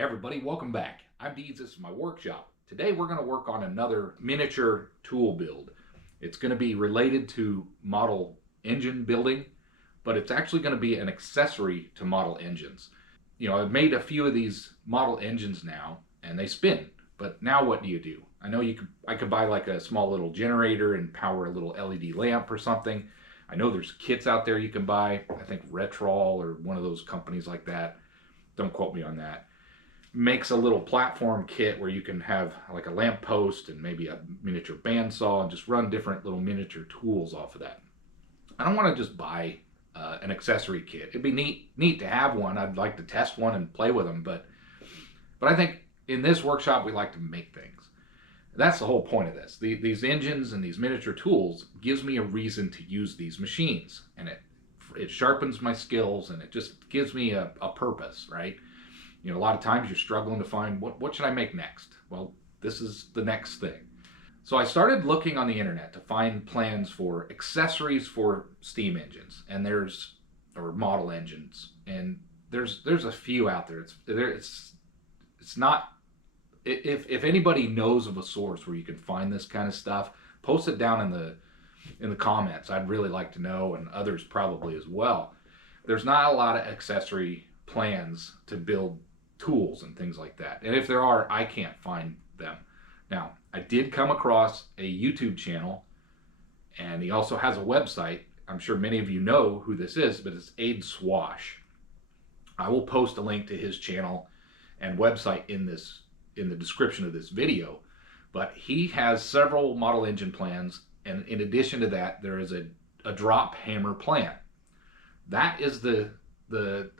Hey everybody, welcome back. I'm Deez, this is my workshop. Today we're going to work on another miniature tool build. It's going to be related to model engine building, but it's actually going to be an accessory to model engines. I've made a few of these model engines now, and they spin. But now what do? I know I could buy like a small little generator and power a little LED lamp or something. I know there's kits out there you can buy. I think Retrol or one of those companies like that. Don't quote me on that. Makes a little platform kit where you can have like a lamp post and maybe a miniature bandsaw and just run different little miniature tools off of that. I don't want to just buy an accessory kit. It'd be neat to have one. I'd like to test one and play with them, but I think in this workshop we like to make things. That's the whole point of this. These engines and these miniature tools gives me a reason to use these machines, and it sharpens my skills and it just gives me a purpose, right? A lot of times you're struggling to find what should I make next? Well, this is the next thing. So I started looking on the internet to find plans for accessories for steam engines, and or model engines, and there's a few out there. It's not. If anybody knows of a source where you can find this kind of stuff, post it down in the comments. I'd really like to know, and others probably as well. There's not a lot of accessory plans to build tools and things like that, and if there are, I can't find them. Now, I did come across a YouTube channel, and he also has a website. I'm sure many of you know who this is, but it's Ade Swash. I will post a link to his channel and website in the description of this video, but he has several model engine plans, and in addition to that, there is a drop hammer plan. That is the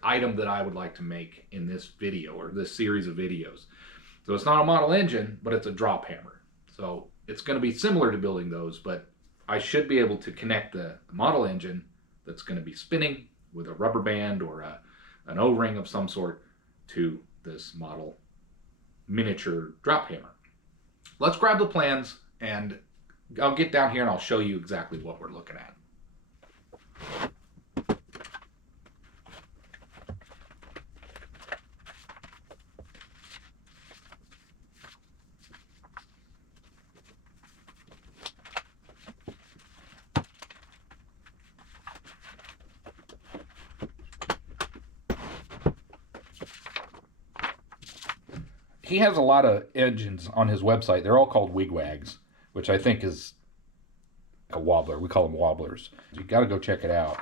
item that I would like to make in this video, or this series of videos. So it's not a model engine, but it's a drop hammer. So it's going to be similar to building those, but I should be able to connect the model engine that's going to be spinning with a rubber band or an O-ring of some sort to this model miniature drop hammer. Let's grab the plans, and I'll get down here and I'll show you exactly what we're looking at. He has a lot of engines on his website. They're all called Wig-Wags, which I think is a wobbler. We call them wobblers. You got to go check it out.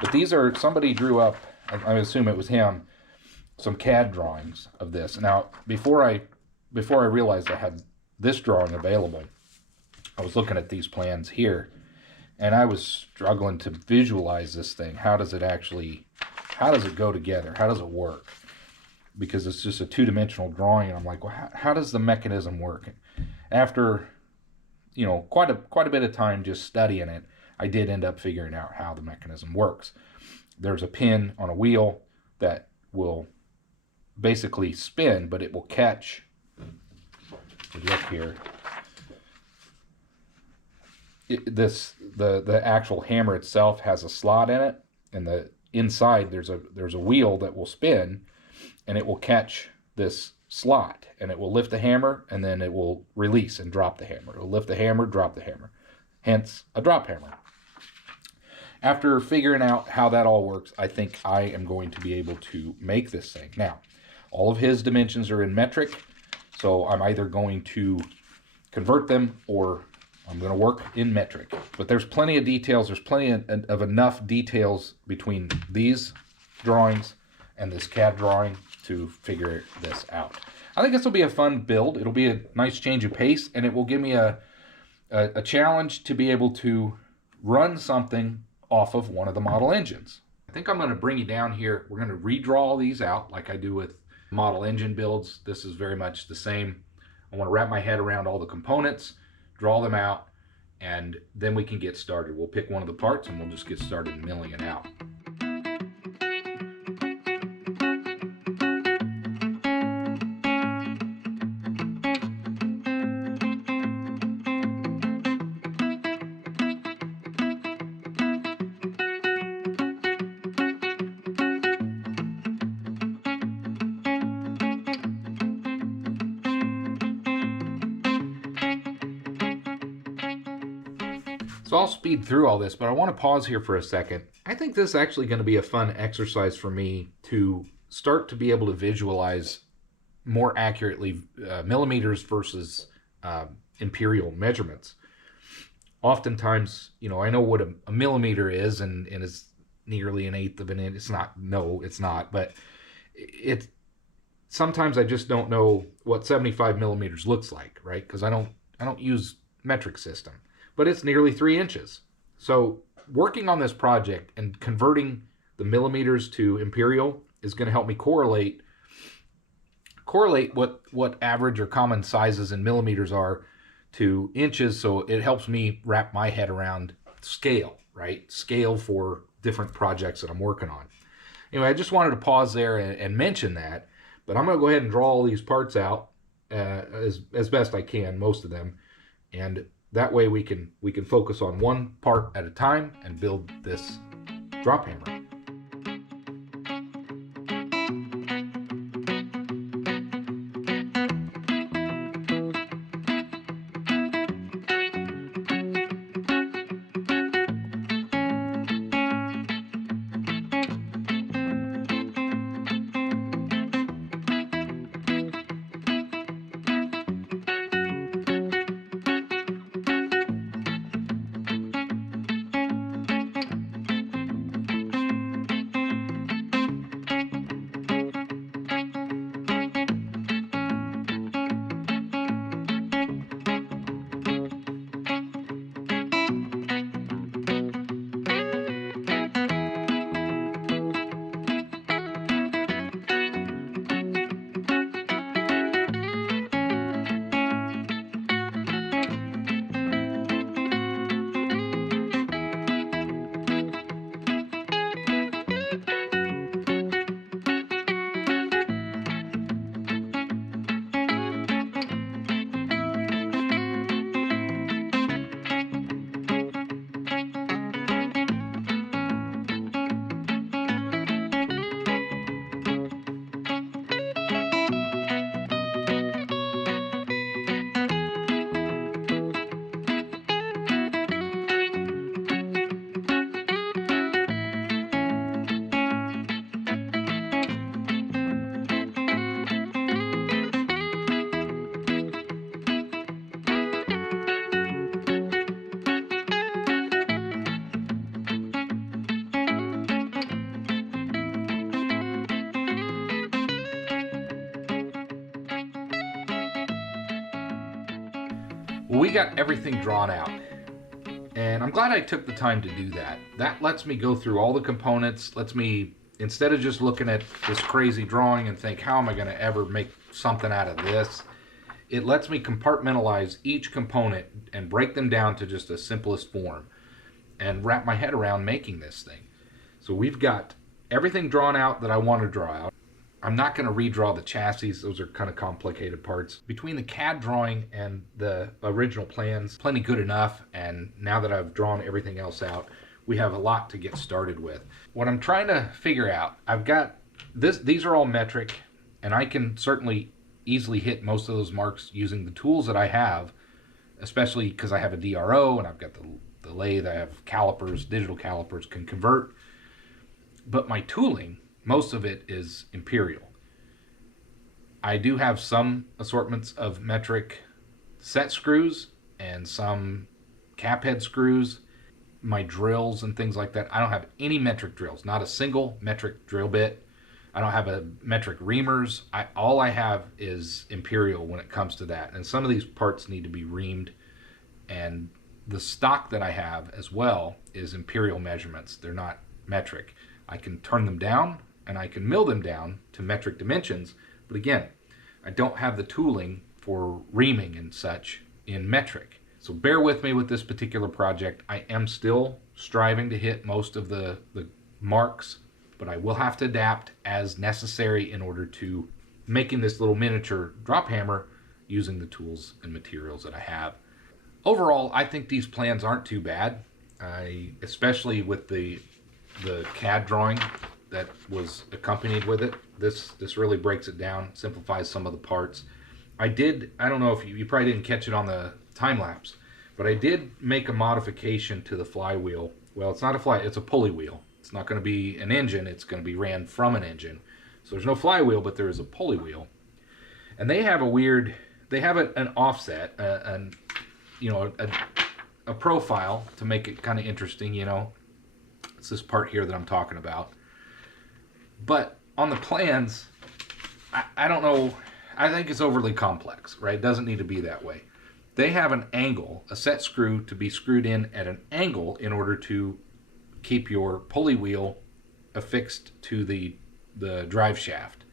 But these are, somebody drew up, I assume it was him, some CAD drawings of this. Now, before I realized I had this drawing available, I was looking at these plans here, and I was struggling to visualize this thing. How does it go together? How does it work? Because it's just a two-dimensional drawing, and I'm like, well, how does the mechanism work? After quite a bit of time just studying it, I did end up figuring out how the mechanism works. There's a pin on a wheel that will basically spin, but it will catch. Look here. The actual hammer itself has a slot in it, and the inside there's a wheel that will spin, and it will catch this slot, and it will lift the hammer, and then it will release and drop the hammer. It will lift the hammer, drop the hammer. Hence, a drop hammer. After figuring out how that all works, I think I am going to be able to make this thing. Now, all of his dimensions are in metric, so I'm either going to convert them or I'm going to work in metric. But there's plenty of details. There's plenty of enough details between these drawings and this CAD drawing to figure this out. I think this will be a fun build. It'll be a nice change of pace, and it will give me a challenge to be able to run something off of one of the model engines. I think I'm going to bring you down here. We're going to redraw all these out like I do with model engine builds. This is very much the same. I want to wrap my head around all the components, draw them out, and then we can get started. We'll pick one of the parts and we'll just get started milling it out. So I'll speed through all this, but I want to pause here for a second. I think this is actually going to be a fun exercise for me to start to be able to visualize more accurately millimeters versus imperial measurements. Oftentimes, you know, I know what a millimeter is, and it's nearly an eighth of an inch. It's not, no, it's not, but it's sometimes I just don't know what 75 millimeters looks like, right? Because I don't use metric system, but it's nearly 3 inches. So working on this project and converting the millimeters to imperial is going to help me correlate what average or common sizes in millimeters are to inches, so it helps me wrap my head around scale, right? Scale for different projects that I'm working on. Anyway, I just wanted to pause there and mention that, but I'm going to go ahead and draw all these parts out as best I can, most of them, and that way we can focus on one part at a time and build this drop hammer. Well, we got everything drawn out, and I'm glad I took the time to do that. That lets me go through all the components, lets me, instead of just looking at this crazy drawing and think, how am I going to ever make something out of this? It lets me compartmentalize each component and break them down to just the simplest form and wrap my head around making this thing. So we've got everything drawn out that I want to draw out. I'm not going to redraw the chassis. Those are kind of complicated parts. Between the CAD drawing and the original plans, plenty good enough. And now that I've drawn everything else out, we have a lot to get started with. What I'm trying to figure out, I've got this, these are all metric, and I can certainly easily hit most of those marks using the tools that I have, especially because I have a DRO and I've got the lathe, I have calipers, digital calipers, can convert. But my tooling, most of it is imperial. I do have some assortments of metric set screws and some cap head screws. My drills and things like that, I don't have any metric drills, not a single metric drill bit. I don't have a metric reamers. All I have is imperial when it comes to that. And some of these parts need to be reamed. And the stock that I have as well is imperial measurements. They're not metric. I can turn them down and I can mill them down to metric dimensions. But again, I don't have the tooling for reaming and such in metric. So bear with me with this particular project. I am still striving to hit most of the marks, but I will have to adapt as necessary in order to making this little miniature drop hammer using the tools and materials that I have. Overall, I think these plans aren't too bad, especially with the CAD drawing that was accompanied with it. This really breaks it down, simplifies some of the parts. I don't know if you probably didn't catch it on the time lapse, But I did make a modification to the flywheel. Well, it's not a it's a pulley wheel. It's not going to be an engine, it's going to be ran from an engine. So there's no flywheel, but there is a pulley wheel. And they have a weird, they have an offset, a profile to make it kind of interesting, you know. It's this part here that I'm talking about. But on the plans, I don't know, I think it's overly complex, right? It doesn't need to be that way. They have an angle, a set screw to be screwed in at an angle in order to keep your pulley wheel affixed to the drive shaft.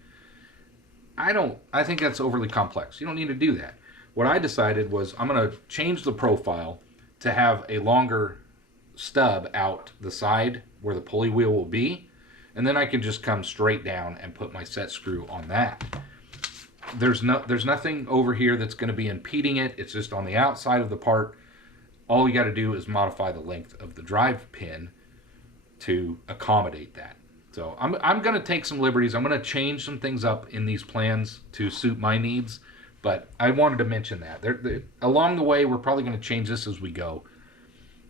I think that's overly complex. You don't need to do that. What I decided was I'm going to change the profile to have a longer stub out the side where the pulley wheel will be, and then I can just come straight down and put my set screw on that. There's nothing over here that's going to be impeding it. It's just on the outside of the part. All you got to do is modify the length of the drive pin to accommodate that. So I'm going to take some liberties. I'm going to change some things up in these plans to suit my needs, but I wanted to mention that. Along the way, we're probably going to change this as we go.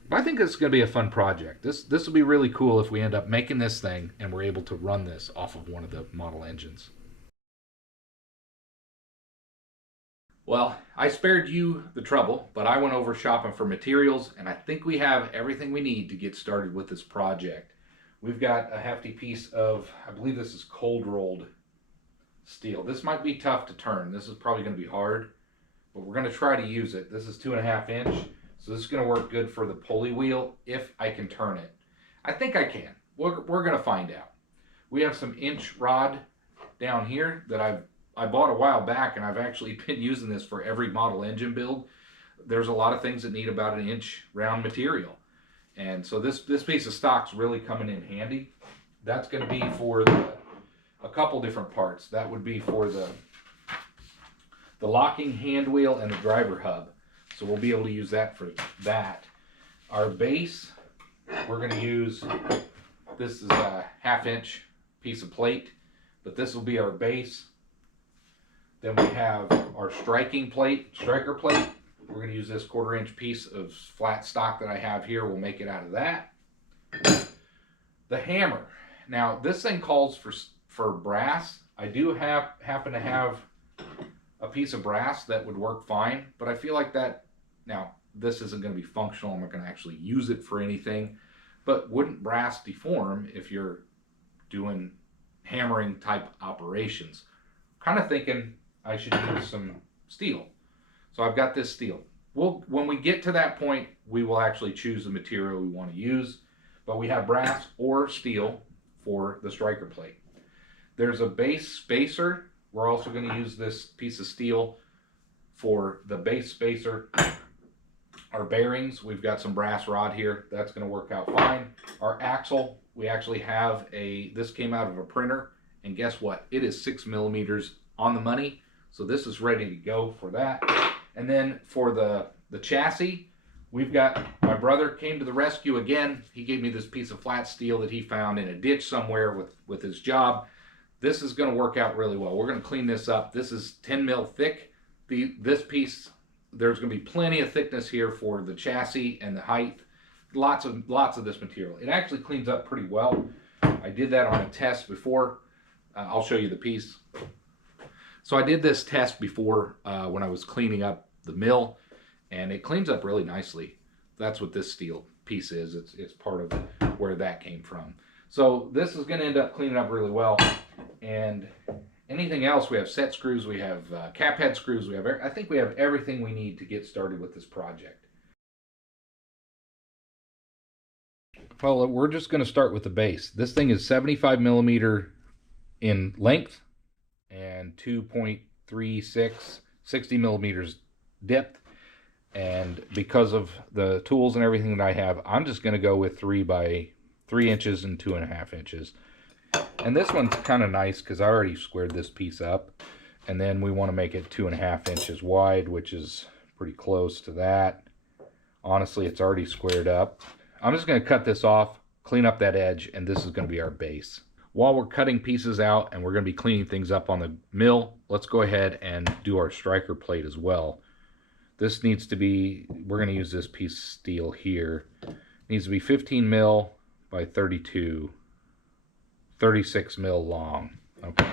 But I think it's going to be a fun project. This will be really cool if we end up making this thing and we're able to run this off of one of the model engines. Well, I spared you the trouble, but I went over shopping for materials, and I think we have everything we need to get started with this project. We've got a hefty piece of, I believe this is cold rolled steel. This might be tough to turn. This is probably going to be hard, but we're going to try to use it. This is 2.5 inch, so this is going to work good for the pulley wheel if I can turn it. I think I can. We're going to find out. We have some inch rod down here that I bought a while back, and I've actually been using this for every model engine build. There's a lot of things that need about an inch round material. And so this piece of stock's really coming in handy. That's going to be for a couple different parts. That would be for the locking hand wheel and the driver hub. So we'll be able to use that for that. Our base, we're going to use, this is a 1/2 inch piece of plate, but this will be our base. Then we have our striker plate. We're going to use this 1/4 inch piece of flat stock that I have here. We'll make it out of that. The hammer. Now this thing calls for brass. I do happen to have a piece of brass that would work fine, but I feel like that, now this isn't going to be functional. I'm not going to actually use it for anything, but wouldn't brass deform if you're doing hammering type operations? Kind of thinking I should use some steel. So I've got this steel. When we get to that point, we will actually choose the material we want to use, but we have brass or steel for the striker plate. There's a base spacer. We're also going to use this piece of steel for the base spacer. Our bearings, we've got some brass rod here. That's going to work out fine. Our axle, we actually have this came out of a printer, and guess what? It is 6 millimeters on the money. So this is ready to go for that. And then for the chassis, we've got, my brother came to the rescue again. He gave me this piece of flat steel that he found in a ditch somewhere with his job. This is going to work out really well. We're going to clean this up. This is 10 mil thick. This piece, there's going to be plenty of thickness here for the chassis and the height. Lots of this material. It actually cleans up pretty well. I did that on a test before. I'll show you the piece. So I did this test before when I was cleaning up the mill, and it cleans up really nicely. That's what this steel piece is. It's part of where that came from. So this is going to end up cleaning up really well. And anything else, we have set screws, we have cap head screws, I think we have everything we need to get started with this project. Well, we're just going to start with the base. This thing is 75 millimeter in length and 2.36, 60 millimeters depth. And because of the tools and everything that I have, I'm just going to go with 3 by 3 inches and 2.5 inches. And this one's kind of nice because I already squared this piece up. And then we want to make it 2.5 inches wide, which is pretty close to that. Honestly, it's already squared up. I'm just going to cut this off, clean up that edge, and this is going to be our base. While we're cutting pieces out and we're going to be cleaning things up on the mill, let's go ahead and do our striker plate as well. This needs to be, we're going to use this piece of steel here. It needs to be 15 mil by 32, 36 mil long. Okay.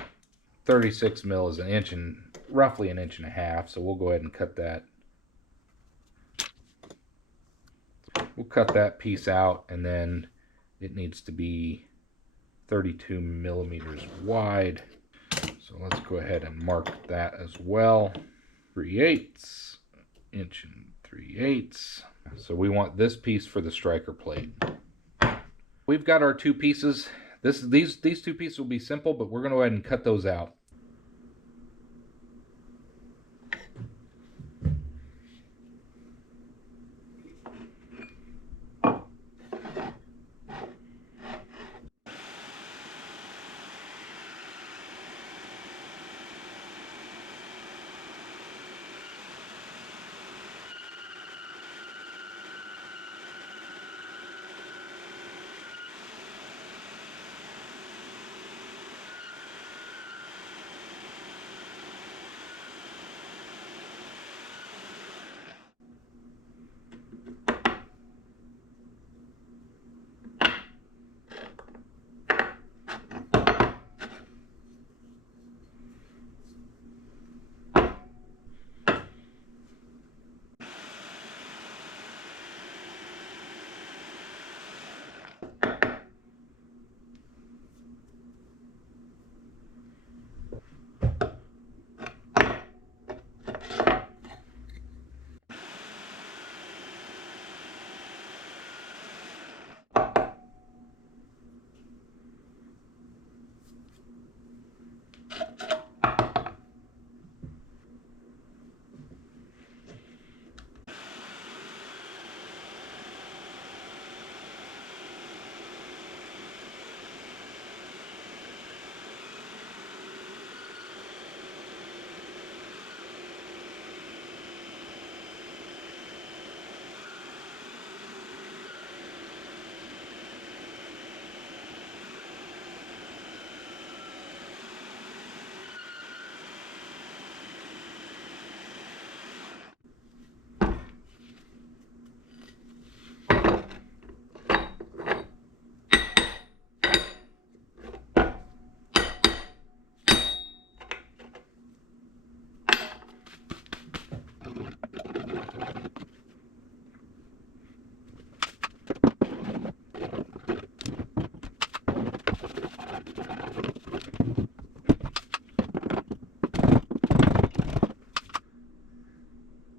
36 mil is an inch and roughly an inch and a half, so we'll go ahead and cut that. We'll cut that piece out, and then it needs to be 32 millimeters wide. So let's go ahead and mark that as well. 3/8, inch and 3/8. So we want this piece for the striker plate. We've got our two pieces. These two pieces will be simple, but we're going to go ahead and cut those out.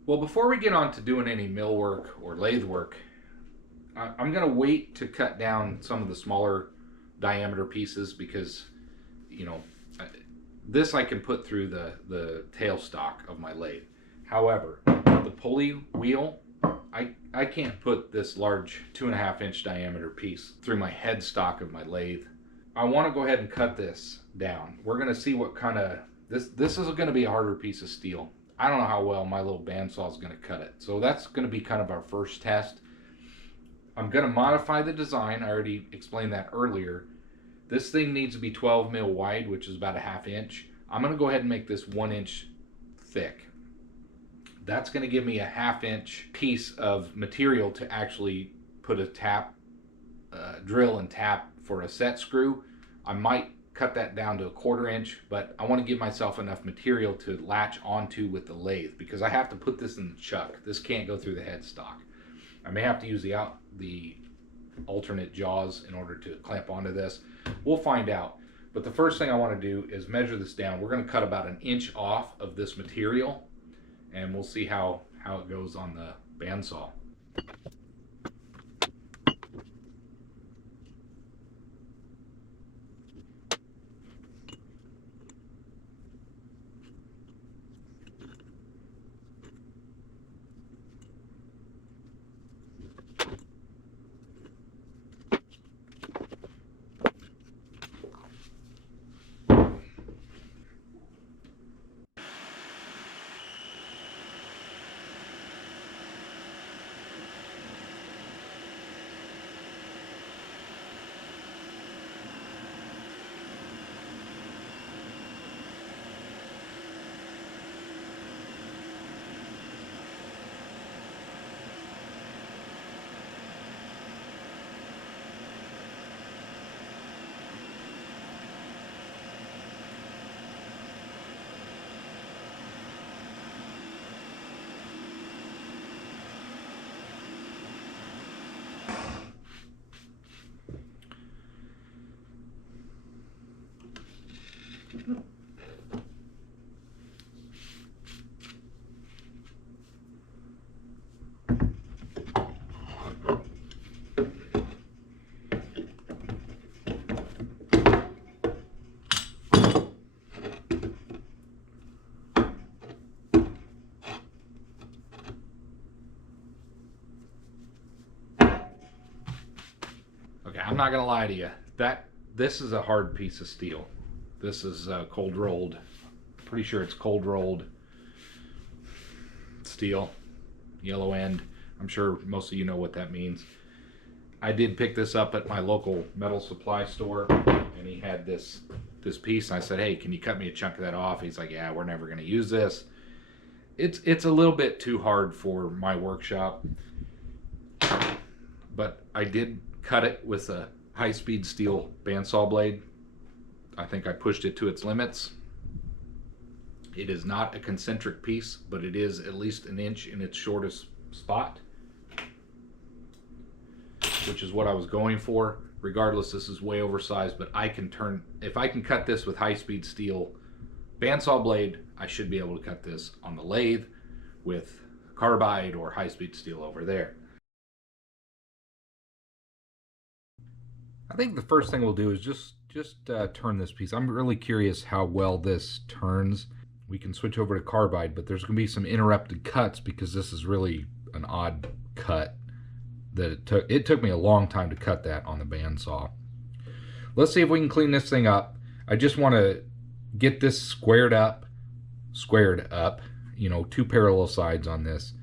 Well, before we get on to doing any mill work or lathe work, I'm going to wait to cut down some of the smaller diameter pieces because, you know, this I can put through the tailstock of my lathe. However, the pulley wheel, I can't put this large 2.5 inch diameter piece through my headstock of my lathe. I want to go ahead and cut this down. We're going to see what kind of, this is going to be a harder piece of steel. I don't know how well my little bandsaw is going to cut it. So that's going to be kind of our first test. I'm going to modify the design. I already explained that earlier. This thing needs to be 12 mil wide, which is about a 1/2 inch. I'm going to go ahead and make this 1 inch thick. That's going to give me a 1/2 inch piece of material to actually put a tap, drill and tap for a set screw. I might cut that down to a 1/4 inch, but I want to give myself enough material to latch onto with the lathe because I have to put this in the chuck. This can't go through the headstock. I may have to use the alternate jaws in order to clamp onto this. We'll find out. But the first thing I want to do is measure this down. We're going to cut about 1 inch off of this material, and we'll see how it goes on the bandsaw. I'm not gonna lie to you. This is a hard piece of steel. This is cold rolled. Pretty sure it's cold rolled steel, yellow end. I'm sure most of you know what that means. I did pick this up at my local metal supply store, and he had this piece, and I said, hey, can you cut me a chunk of that off? He's like, yeah, we're never going to use this. It's a little bit too hard for my workshop, but I did cut it with a high-speed steel bandsaw blade. I think I pushed it to its limits. It is not a concentric piece, but it is at least an inch in its shortest spot, which is what I was going for. Regardless, this is way oversized, but I can turn, if I can cut this with high-speed steel bandsaw blade, I should be able to cut this on the lathe with carbide or high-speed steel over there. I think the first thing we'll do is just turn this piece. I'm really curious how well this turns. We can switch over to carbide, but there's going to be some interrupted cuts because this is really an odd cut. That it took me a long time to cut that on the bandsaw. Let's see if we can clean this thing up. I just want to get this squared up, you know, 2 parallel sides on this.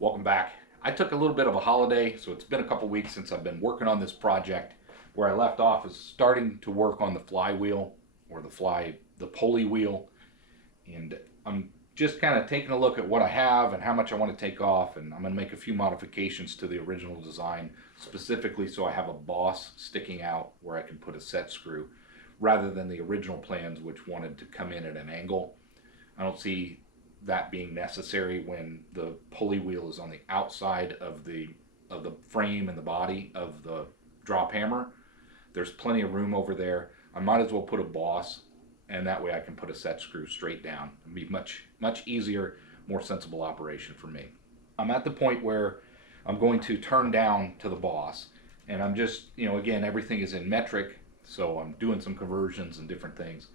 Welcome back. I took a little bit of a holiday, so it's been a couple weeks since I've been working on this project. Where I left off is starting to work on the flywheel, or the pulley wheel, and I'm just kind of taking a look at what I have and how much I want to take off, and I'm going to make a few modifications to the original design, specifically so I have a boss sticking out where I can put a set screw, rather than the original plans which wanted to come in at an angle. I don't see that being necessary when the pulley wheel is on the outside of the frame and the body of the drop hammer. There's plenty of room over there. I might as well put a boss, and that way I can put a set screw straight down. It'd be much easier, more sensible operation for me. I'm at the point where I'm going to turn down to the boss, and I'm just, you know, again, everything is in metric, so I'm doing some conversions and different things.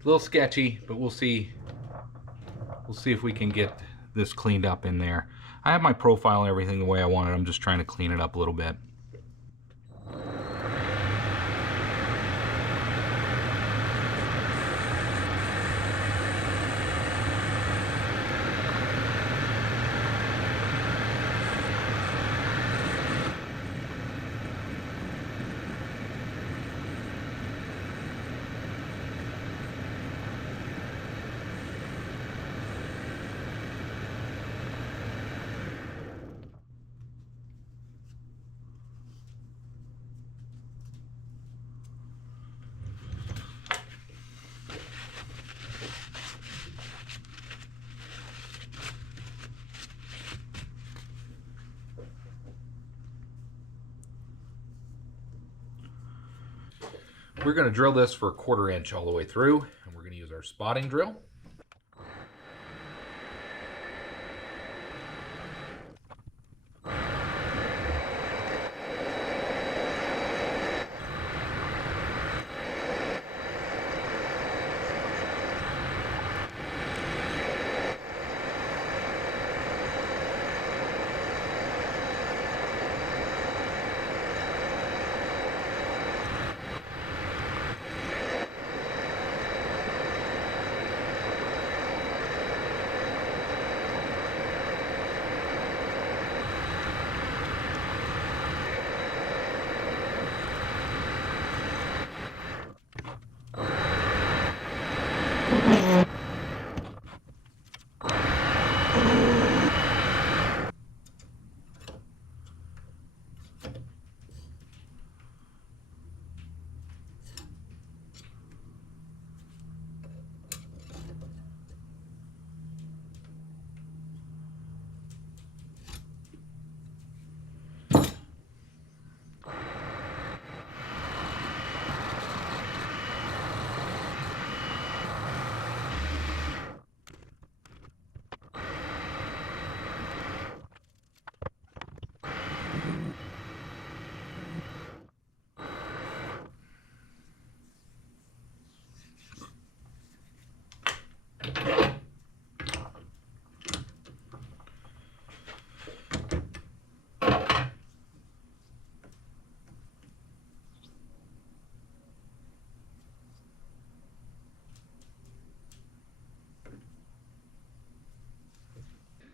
A little sketchy, but we'll see. We'll see if we can get this cleaned up in there. I have my profile and everything the way I want it. I'm just trying to clean it up a little bit. We're going to drill this for 1/4 inch all the way through, and we're going to use our spotting drill.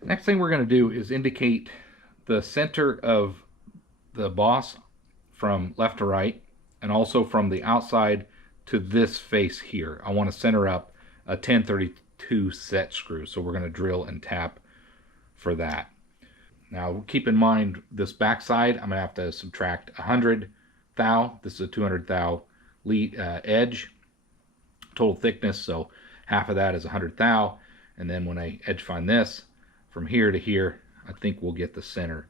Next thing we're going to do is indicate the center of the boss from left to right, and also from the outside to this face here. I want to center up a 1032 set screw, so we're going to drill and tap for that. Now keep in mind this back side, I'm going to have to subtract 100 thou. This is a 200 thou edge, total thickness, so half of that is 100 thou. And then when I edge find this, from here to here, I think we'll get the center.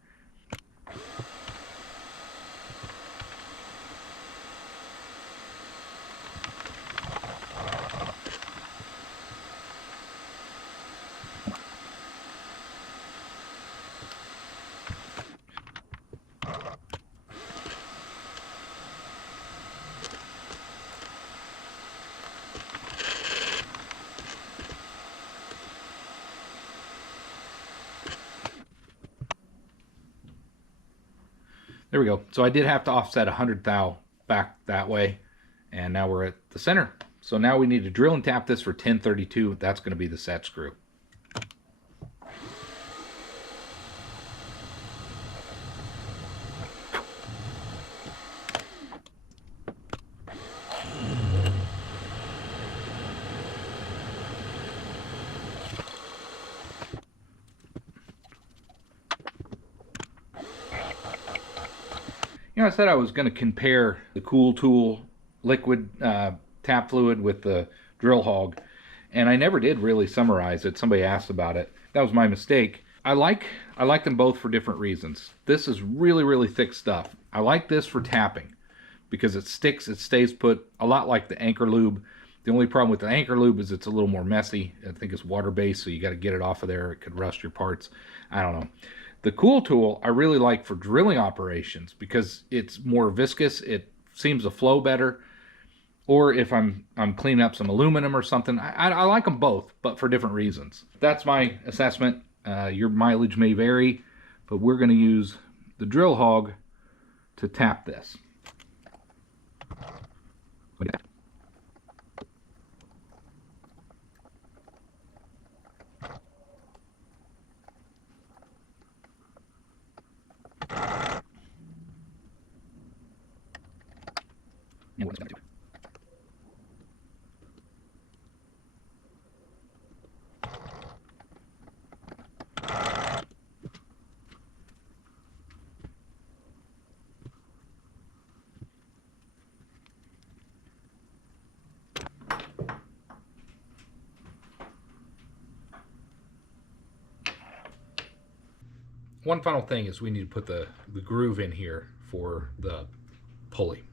There we go. So I did have to offset 100 thou back that way, and now we're at the center. So now we need to drill and tap this for 1032. That's going to be the set screw. You know, I said I was going to compare the Cool Tool liquid tap fluid with the drill hog, and I never did really summarize it. Somebody asked about it. That was my mistake. I like them both for different reasons. This is really, really thick stuff. I like this for tapping because it sticks, it stays put, a lot like the Anchor Lube. The only problem with the Anchor Lube is it's a little more messy. I think it's water-based, so you got to get it off of there. It could rust your parts. I don't know. The Cool Tool I really like for drilling operations because it's more viscous. It seems to flow better. Or if I'm cleaning up some aluminum or something. I like them both, but for different reasons. That's my assessment. Your mileage may vary, but we're going to use the drill hog to tap this. And what it's going to do. One final thing is we need to put the groove in here for the pulley.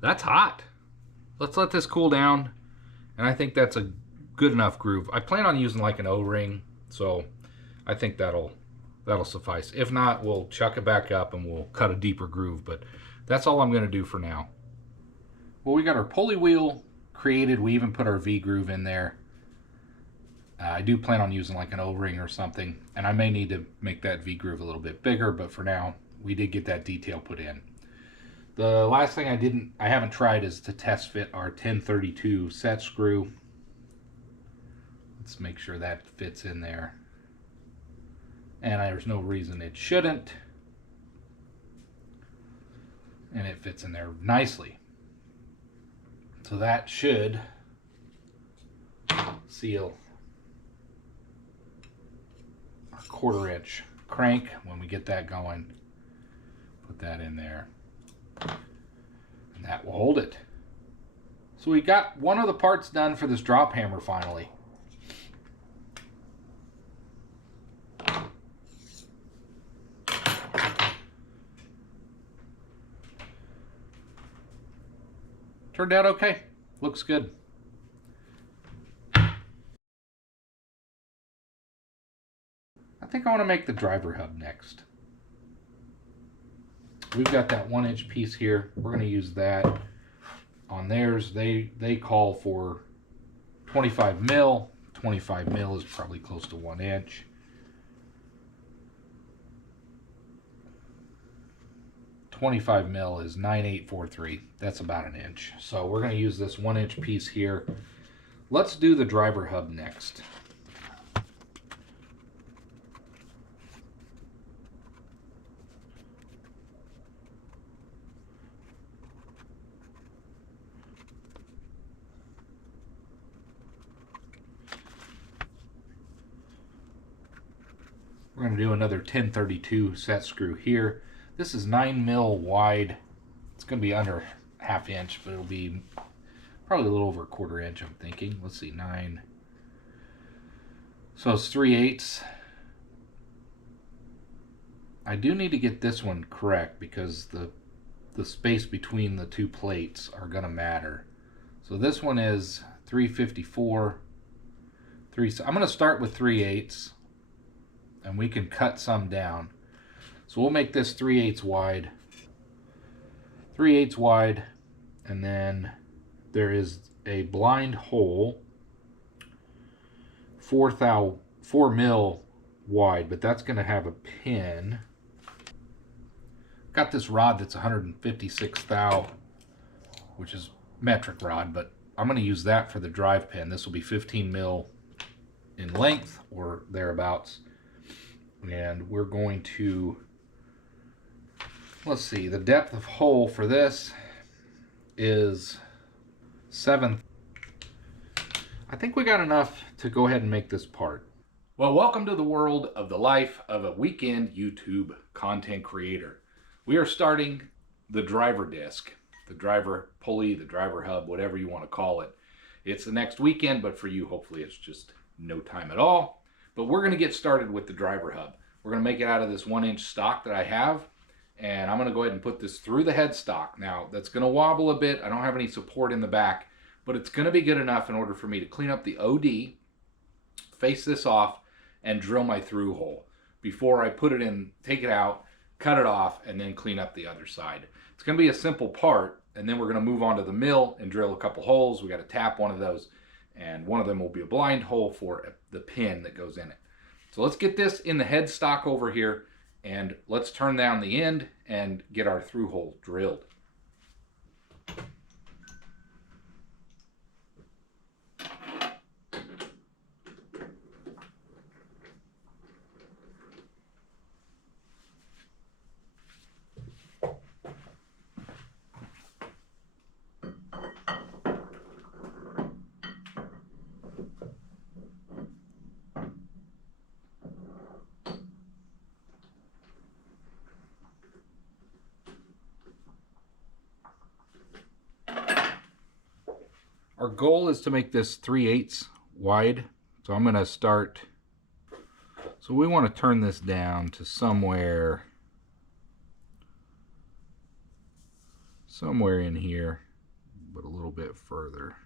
That's hot. Let's let this cool down, and I think that's a good enough groove. I plan on using like an O-ring, so I think that'll suffice. If not, we'll chuck it back up and we'll cut a deeper groove, but that's all I'm going to do for now. Well, we got our pulley wheel created. We even put our V-groove in there. I do plan on using like an O-ring or something, and I may need to make that V-groove a little bit bigger, but for now, we did get that detail put in. The last thing I haven't tried is to test fit our 1032 set screw. Let's make sure that fits in there. And there's no reason it shouldn't. And it fits in there nicely. So that should seal our 1/4 inch crank when we get that going. Put that in there. And that will hold it. So we got one of the parts done for this drop hammer finally. Turned out okay. Looks good. I think I want to make the driver hub next. We've got that 1-inch piece here. We're going to use that on theirs. They call for 25 mil. 25 mil is probably close to 1 inch. .25 mil is 9.843. That's about 1 inch. So we're going to use this 1-inch piece here. Let's do the driver hub next. We're going to do another 1032 set screw here. This is 9 mil wide. It's going to be under 1/2 inch, but it'll be probably a little over 1/4 inch, I'm thinking. Let's see, 9. So it's 3/8. I do need to get this one correct because the space between the two plates are going to matter. So this one is 354. I'm going to start with 3/8. And we can cut some down. So we'll make this 3/8 wide. 3/8 wide, and then there is a blind hole 4 mil wide, but that's going to have a pin. Got this rod that's 156 thou, which is metric rod, but I'm going to use that for the drive pin. This will be 15 mil in length or thereabouts. And we're going to, let's see, the depth of hole for this is 7. I think we got enough to go ahead and make this part. Well, welcome to the world of the life of a weekend YouTube content creator. We are starting the driver disc, the driver pulley, the driver hub, whatever you want to call it. It's the next weekend, but for you, hopefully it's just no time at all. But we're going to get started with the driver hub. We're going to make it out of this 1-inch stock that I have, and I'm going to go ahead and put this through the headstock. Now, that's going to wobble a bit. I don't have any support in the back, but it's going to be good enough in order for me to clean up the OD, face this off, and drill my through hole before I put it in, take it out, cut it off, and then clean up the other side. It's going to be a simple part, and then we're going to move on to the mill and drill a couple holes. We got to tap one of those, and one of them will be a blind hole for the pin that goes in it. So let's get this in the headstock over here, and let's turn down the end and get our through hole drilled. Our goal is to make this 3/8 wide. So I'm going to start, so we want to turn this down to somewhere in here, but a little bit further.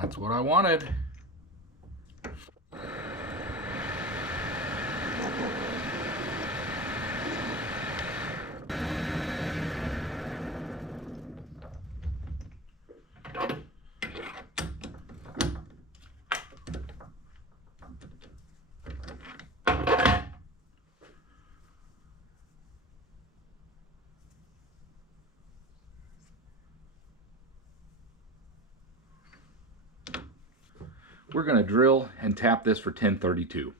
That's what I wanted. We're going to drill and tap this for 1032.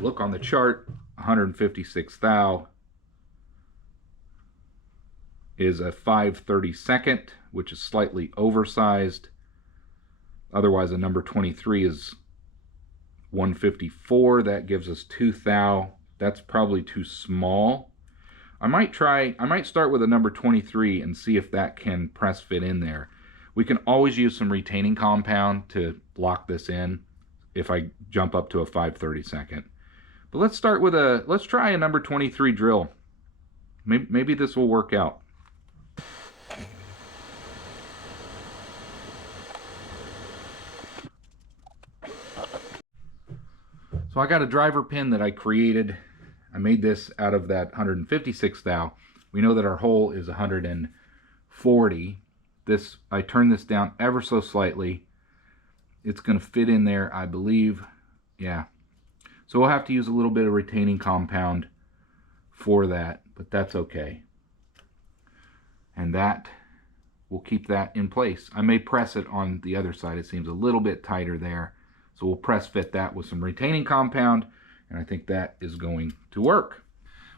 look on the chart, 156 thou is a 5/32, which is slightly oversized. Otherwise, a number 23 is 154. That gives us 2 thou. That's probably too small. I might start with a number 23 and see if that can press fit in there. We can always use some retaining compound to lock this in if I jump up to a 5/32. But let's try a number 23 drill. Maybe this will work out. So I got a driver pin that I created. I made this out of that 156 thou. We know that our hole is 140. I turned this down ever so slightly. It's going to fit in there, I believe. Yeah. So we'll have to use a little bit of retaining compound for that, but that's okay. And that will keep that in place. I may press it on the other side. It seems a little bit tighter there. So we'll press fit that with some retaining compound, and I think that is going to work.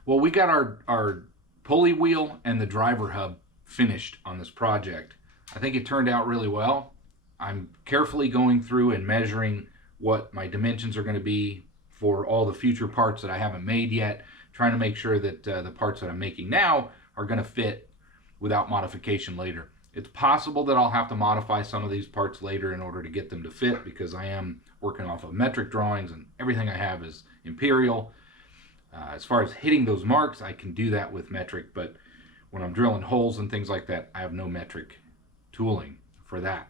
Well, we got our pulley wheel and the driver hub finished on this project. I think it turned out really well. I'm carefully going through and measuring what my dimensions are going to be for all the future parts that I haven't made yet, trying to make sure that the parts that I'm making now are going to fit without modification later. It's possible that I'll have to modify some of these parts later in order to get them to fit, because I am working off of metric drawings and everything I have is imperial. As far as hitting those marks, I can do that with metric, but when I'm drilling holes and things like that, I have no metric tooling for that.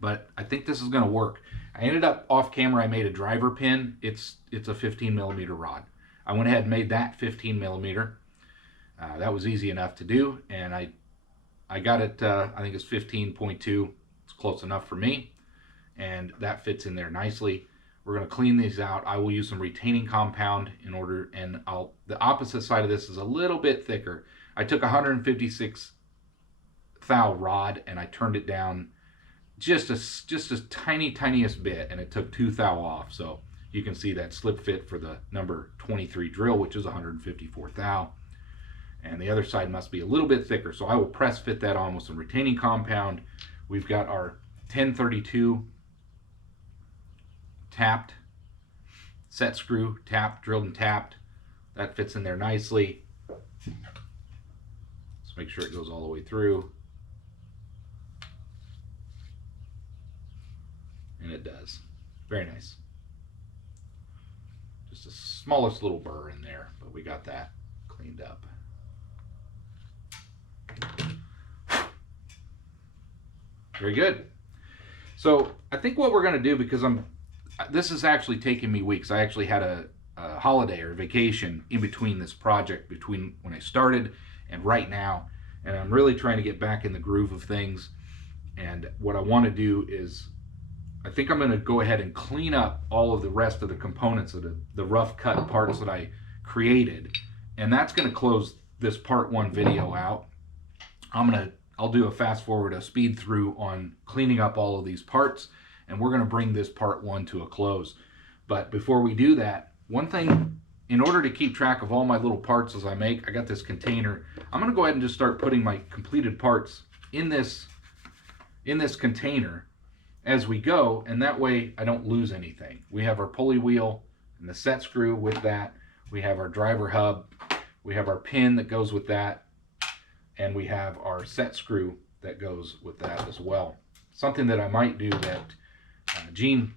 But I think this is going to work. I ended up off camera, I made a driver pin. It's a 15 millimeter rod. I went ahead and made that 15 millimeter. That was easy enough to do, and I got it, I think it's 15.2. It's close enough for me, and that fits in there nicely. We're going to clean these out. I will use some retaining compound in order, and the opposite side of this is a little bit thicker. I took 156 thou rod and I turned it down just a tiniest bit, and it took 2 thou off. So you can see that slip fit for the number 23 drill, which is 154 thou. And the other side must be a little bit thicker. So I will press fit that on with some retaining compound. We've got our 1032 tapped set screw, tapped, drilled and tapped. That fits in there nicely. Let's make sure it goes all the way through. And it does. Very nice. Just the smallest little burr in there, but we got that cleaned up. Very good. So I think what we're going to do, because this is actually taking me weeks. I actually had a holiday or vacation in between this project, between when I started and right now, and I'm really trying to get back in the groove of things. And what I want to do is, I think I'm going to go ahead and clean up all of the rest of the components of the rough cut parts that I created, and that's going to close this part 1 video out. I'll do a fast forward, a speed through on cleaning up all of these parts, and we're going to bring this part 1 to a close. But before we do that, one thing, in order to keep track of all my little parts as I make, I got this container. I'm going to go ahead and just start putting my completed parts in this container as we go, and that way I don't lose anything. We have our pulley wheel and the set screw with that. We have our driver hub. We have our pin that goes with that. And we have our set screw that goes with that as well. Something that I might do that Gene,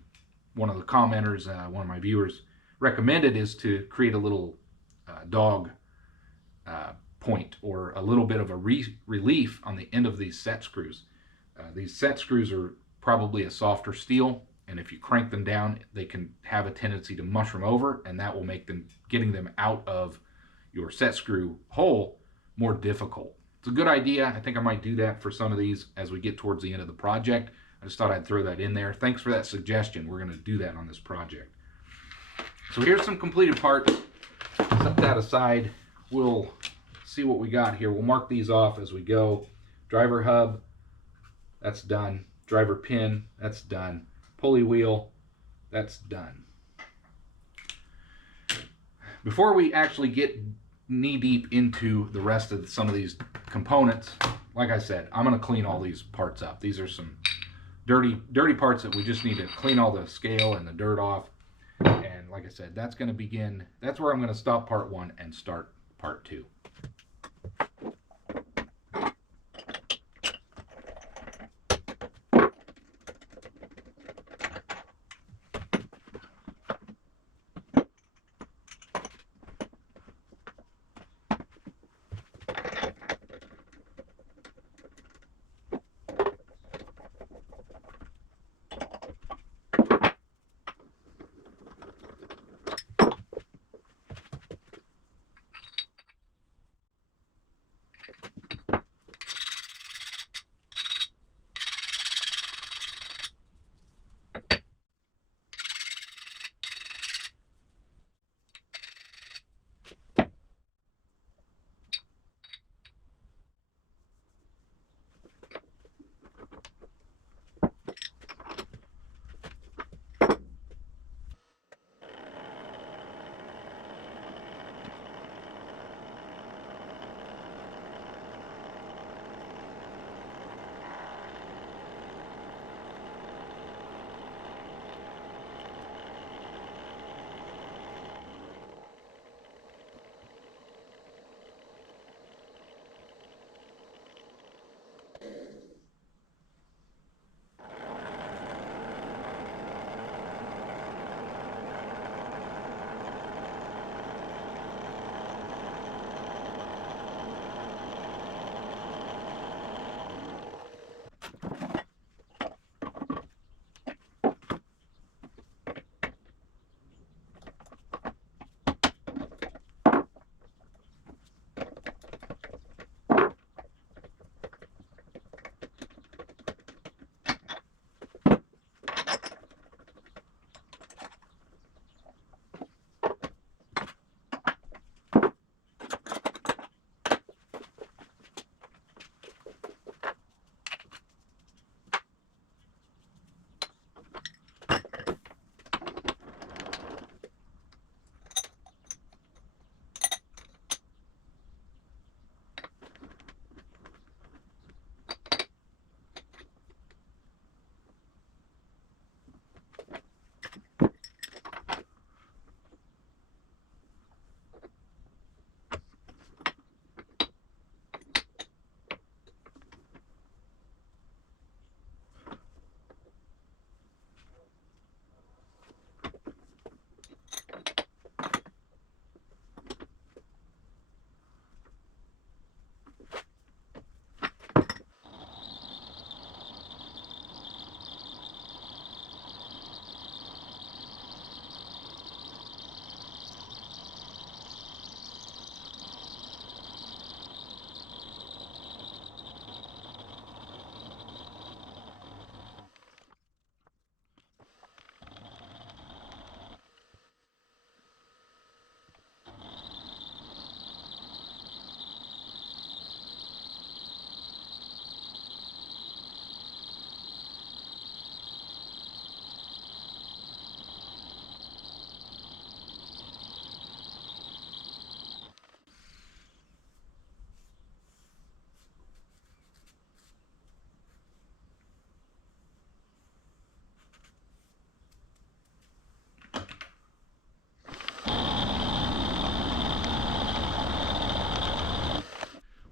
one of the commenters, one of my viewers, recommended, is to create a little dog point, or a little bit of a relief on the end of these set screws. These set screws are probably a softer steel, and if you crank them down, they can have a tendency to mushroom over, and that will make getting them out of your set screw hole more difficult. It's a good idea. I think I might do that for some of these as we get towards the end of the project. I just thought I'd throw that in there. Thanks for that suggestion. We're going to do that on this project. So here's some completed parts. Set that aside. We'll see what we got here. We'll mark these off as we go. Driver hub, that's done. Driver pin, that's done. Pulley wheel, that's done. Before we actually get knee deep into the rest of some of these components, like I said, I'm going to clean all these parts up. These are some dirty parts that we just need to clean all the scale and the dirt off. And like I said, that's going to begin, that's where I'm going to stop part 1 and start part 2.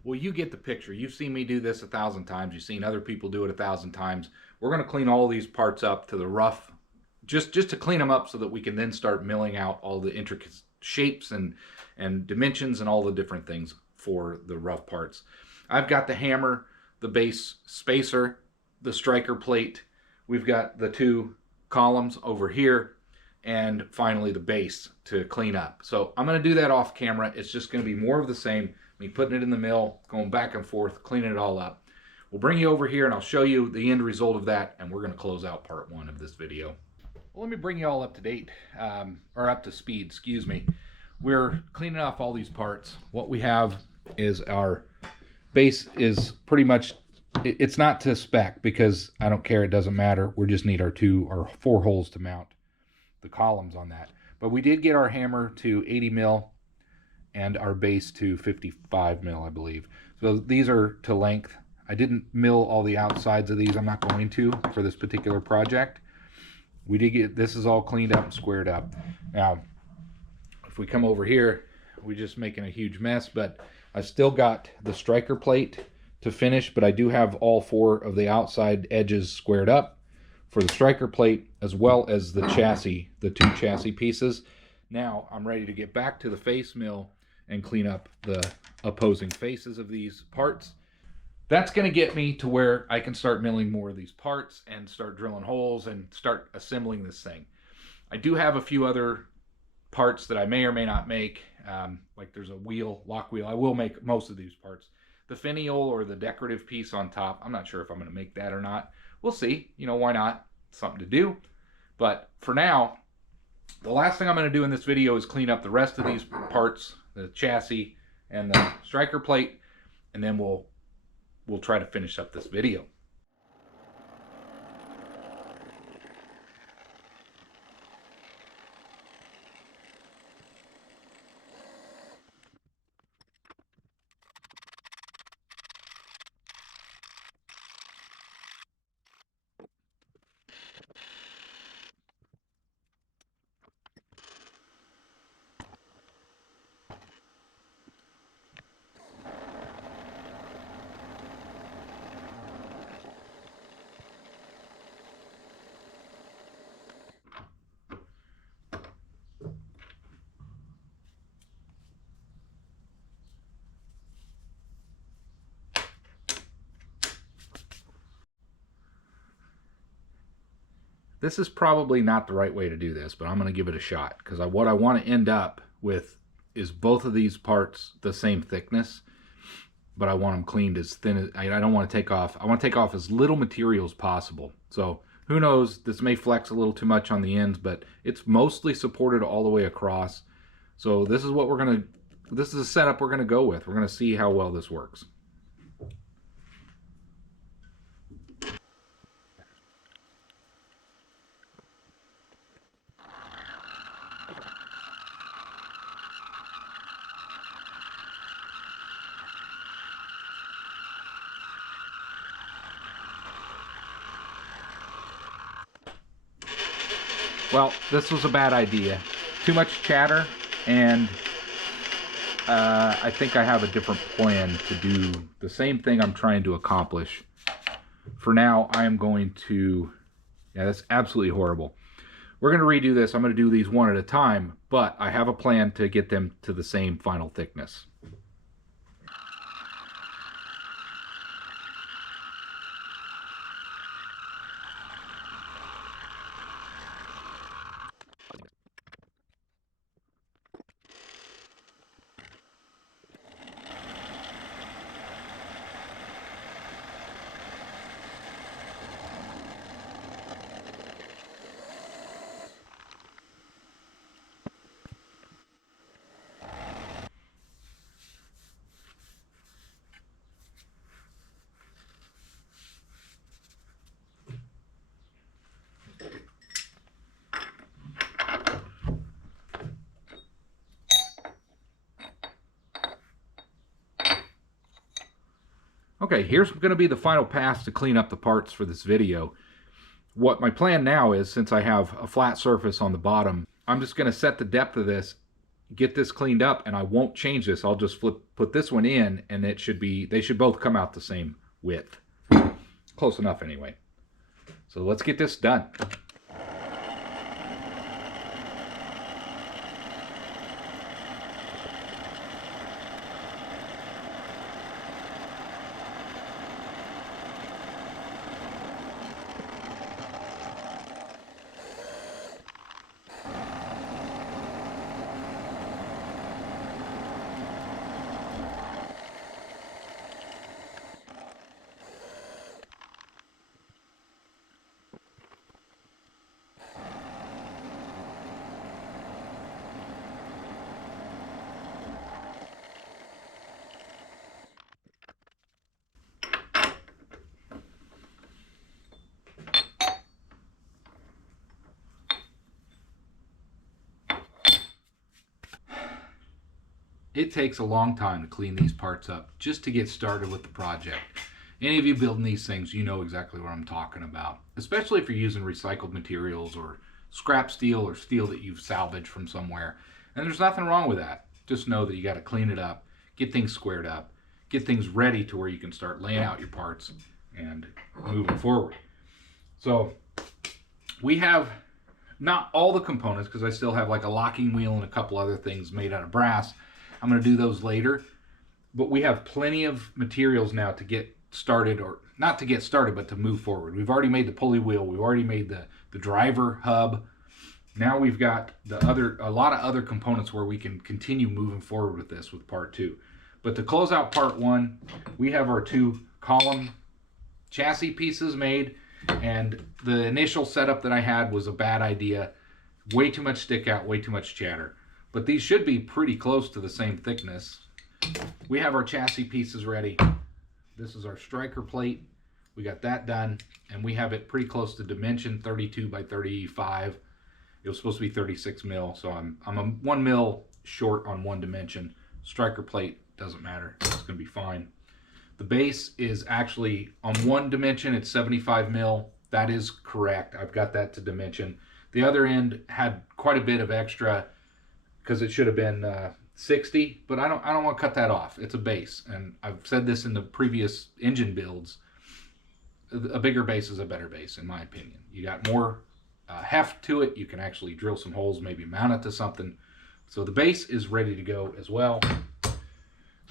Well, you get the picture. You've seen me do this 1,000 times. You've seen other people do it 1,000 times. We're going to clean all these parts up to the rough, just to clean them up so that we can then start milling out all the intricate shapes and dimensions and all the different things for the rough parts. I've got the hammer, the base spacer, the striker plate. We've got the 2 columns over here, and finally the base to clean up. So I'm going to do that off camera. It's just going to be more of the same. Me putting it in the mill, going back and forth, cleaning it all up. We'll bring you over here and I'll show you the end result of that, and we're going to close out part 1 of this video. Well, let me bring you all up to date, or up to speed, excuse me. We're cleaning off all these parts. What we have is our base is pretty much, it's not to spec because I don't care, it doesn't matter. We just need our 2 or 4 holes to mount the columns on that. But we did get our hammer to 80 mil and our base to 55 mil, I believe. So these are to length. I didn't mill all the outsides of these. I'm not going to for this particular project. We did get, this is all cleaned up and squared up. Now, if we come over here, we're just making a huge mess, but I still got the striker plate to finish, but I do have all 4 of the outside edges squared up for the striker plate, as well as the chassis, the 2 chassis pieces. Now I'm ready to get back to the face mill and clean up the opposing faces of these parts. That's going to get me to where I can start milling more of these parts and start drilling holes and start assembling this thing. I do have a few other parts that I may or may not make, like there's a wheel, lock wheel. I will make most of these parts. The finial or the decorative piece on top, I'm not sure if I'm going to make that or not. We'll see. You know, why not? Something to do. But for now, the last thing I'm going to do in this video is clean up the rest of these parts, the chassis and the striker plate, and then we'll try to finish up this video. This is probably not the right way to do this, but I'm going to give it a shot, because what I want to end up with is both of these parts the same thickness, but I want them cleaned as thin as, I don't want to take off, I want to take off as little material as possible. So who knows, this may flex a little too much on the ends, but it's mostly supported all the way across. So this is what we're going to, this is a setup we're going to go with. We're going to see how well this works. Well, this was a bad idea. Too much chatter, and I think I have a different plan to do the same thing I'm trying to accomplish. For now, I am going to... Yeah, that's absolutely horrible. We're going to redo this. I'm going to do these one at a time, but I have a plan to get them to the same final thickness. Okay, here's going to be the final pass to clean up the parts for this video. What my plan now is, since I have a flat surface on the bottom, I'm just going to set the depth of this, get this cleaned up, and I won't change this. I'll just put this one in, and it should be, they should both come out the same width. Close enough anyway. So let's get this done. It takes a long time to clean these parts up just to get started with the project. Any of you building these things, you know exactly what I'm talking about, especially if you're using recycled materials or scrap steel or steel that you've salvaged from somewhere. And there's nothing wrong with that. Just know that you got to clean it up, get things squared up, get things ready to where you can start laying out your parts and moving forward. So we have not all the components, because I still have like a locking wheel and a couple other things made out of brass. I'm going to do those later, but we have plenty of materials now to get started, or not to get started, but to move forward. We've already made the pulley wheel. We've already made the driver hub. Now we've got a lot of other components where we can continue moving forward with this with part 2. But to close out part 1, we have our 2 column chassis pieces made, and the initial setup that I had was a bad idea. Way too much stick out, way too much chatter. But these should be pretty close to the same thickness. We have our chassis pieces ready. This is our striker plate. We got that done, and we have it pretty close to dimension, 32 by 35. It was supposed to be 36 mil, so I'm a 1 mil short on one dimension. Striker plate doesn't matter, it's gonna be fine. The base is actually on one dimension, it's 75 mil. That is correct, I've got that to dimension. The other end had quite a bit of extra because it should have been 60, but I don't want to cut that off. It's a base, and I've said this in the previous engine builds. A bigger base is a better base, in my opinion. You got more heft to it. You can actually drill some holes, maybe mount it to something. So the base is ready to go as well.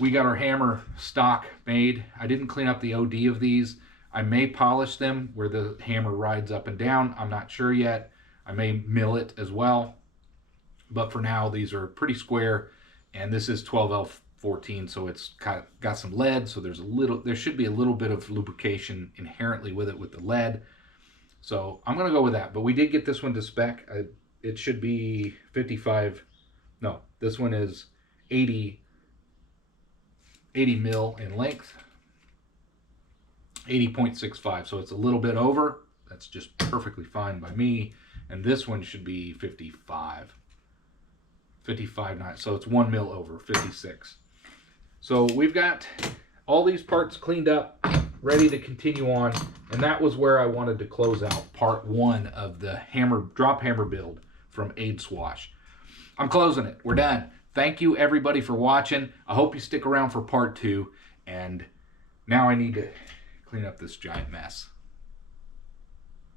We got our hammer stock made. I didn't clean up the OD of these. I may polish them where the hammer rides up and down. I'm not sure yet. I may mill it as well. But for now, these are pretty square, and this is 12L14, so it's got some lead, so there should be a little bit of lubrication inherently with it with the lead. So I'm gonna go with that. But we did get this one to spec. It should be 55. No, this one is 80 mil in length, 80.65. So it's a little bit over. That's just perfectly fine by me. And this one should be 55. 55.9, so it's 1 mil over, 56. So we've got all these parts cleaned up, ready to continue on, and that was where I wanted to close out part 1 of the drop hammer build from Ade Swash. I'm closing it. We're done. Thank you everybody for watching. I hope you stick around for part 2, and now I need to clean up this giant mess.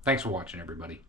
Thanks for watching, everybody.